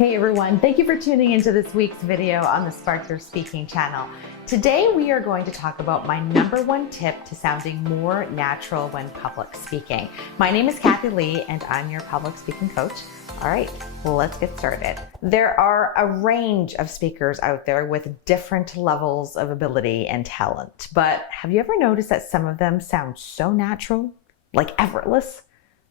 Hey everyone, thank you for tuning into this week's video on the Spark Your Speaking channel. Today we are going to talk about my #1 tip to sounding more natural when public speaking. My name is Kathy Lee and I'm your public speaking coach. All right, well, let's get started. There are a range of speakers out there with different levels of ability and talent, but have you ever noticed that some of them sound so natural, like effortless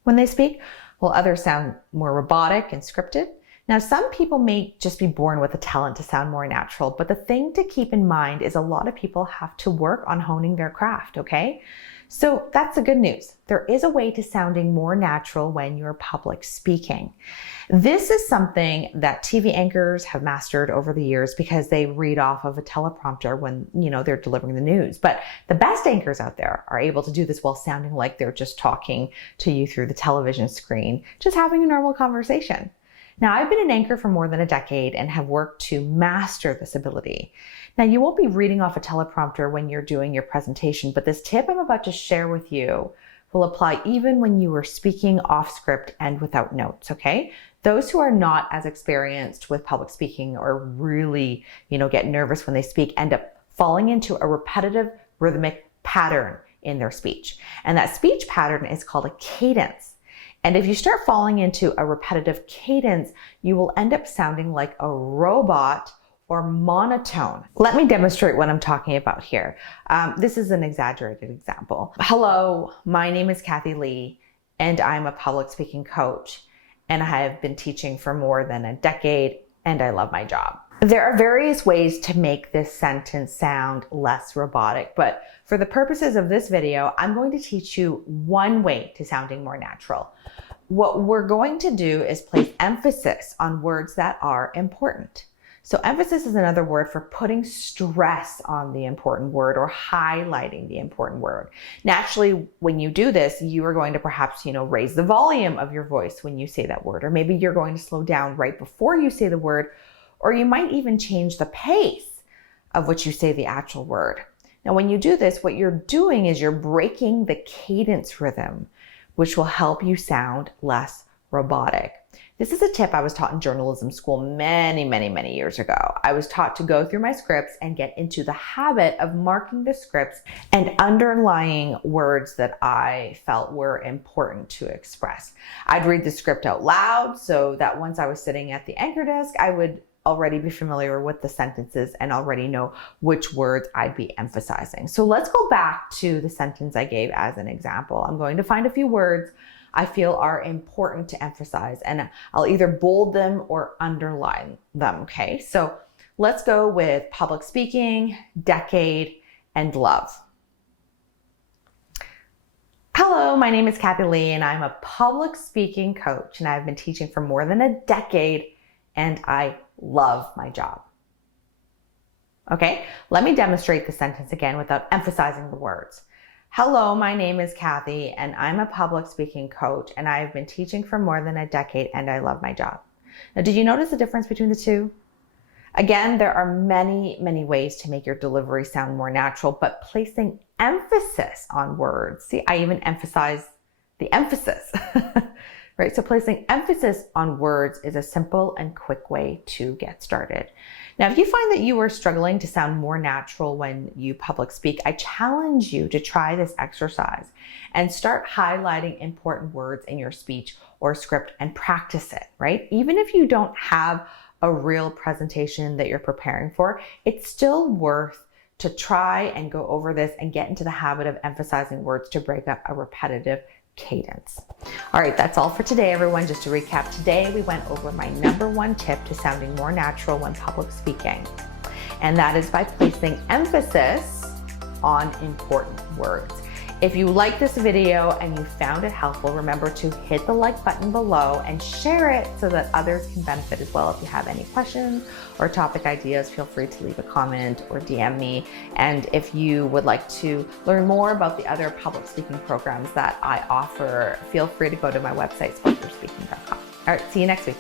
when they speak, while others sound more robotic and scripted? Now, some people may just be born with a talent to sound more natural, but the thing to keep in mind is a lot of people have to work on honing their craft, okay? So that's the good news. There is a way to sounding more natural when you're public speaking. This is something that TV anchors have mastered over the years because they read off of a teleprompter when, they're delivering the news. But the best anchors out there are able to do this while sounding like they're just talking to you through the television screen, just having a normal conversation. Now, I've been an anchor for more than a decade and have worked to master this ability. Now, you won't be reading off a teleprompter when you're doing your presentation, but this tip I'm about to share with you will apply even when you are speaking off script and without notes, okay? Those who are not as experienced with public speaking or really, get nervous when they speak end up falling into a repetitive rhythmic pattern in their speech. And that speech pattern is called a cadence. And if you start falling into a repetitive cadence, you will end up sounding like a robot or monotone. Let me demonstrate what I'm talking about here. This is an exaggerated example. Hello, my name is Kathy Lee, and I'm a public speaking coach, and I have been teaching for more than a decade, and I love my job. There are various ways to make this sentence sound less robotic, but for the purposes of this video, I'm going to teach you one way to sounding more natural. What we're going to do is place emphasis on words that are important. So emphasis is another word for putting stress on the important word or highlighting the important word. Naturally, when you do this, you are going to perhaps, raise the volume of your voice when you say that word, or maybe you're going to slow down right before you say the word, or you might even change the pace of which you say the actual word. Now, when you do this, what you're doing is you're breaking the cadence rhythm, which will help you sound less robotic. This is a tip I was taught in journalism school many years ago. I was taught to go through my scripts and get into the habit of marking the scripts and underlying words that I felt were important to express. I'd read the script out loud so that once I was sitting at the anchor desk, I would already be familiar with the sentences and already know which words I'd be emphasizing. So let's go back to the sentence I gave as an example. I'm going to find a few words I feel are important to emphasize, and I'll either bold them or underline them, okay? So let's go with public speaking, decade, and love. Hello, my name is Kathy Lee, and I'm a public speaking coach, and I've been teaching for more than a decade, and I love my job. Okay, let me demonstrate the sentence again without emphasizing the words. Hello, my name is Kathy, and I'm a public speaking coach, and I've been teaching for more than a decade, and I love my job. Now, did you notice the difference between the two? Again, there are many ways to make your delivery sound more natural, but placing emphasis on words. See, I even emphasize the emphasis. Right? So placing emphasis on words is a simple and quick way to get started. Now, if you find that you are struggling to sound more natural when you public speak, I challenge you to try this exercise and start highlighting important words in your speech or script and practice it, right? Even if you don't have a real presentation that you're preparing for, it's still worth to try and go over this and get into the habit of emphasizing words to break up a repetitive cadence. All right, that's all for today, everyone. Just to recap, today we went over my #1 tip to sounding more natural when public speaking, and that is by placing emphasis on important words. If you like this video and you found it helpful, remember to hit the like button below and share it so that others can benefit as well. If you have any questions or topic ideas, feel free to leave a comment or DM me. And if you would like to learn more about the other public speaking programs that I offer, feel free to go to my website, sparkyourspeaking.com. All right, see you next week.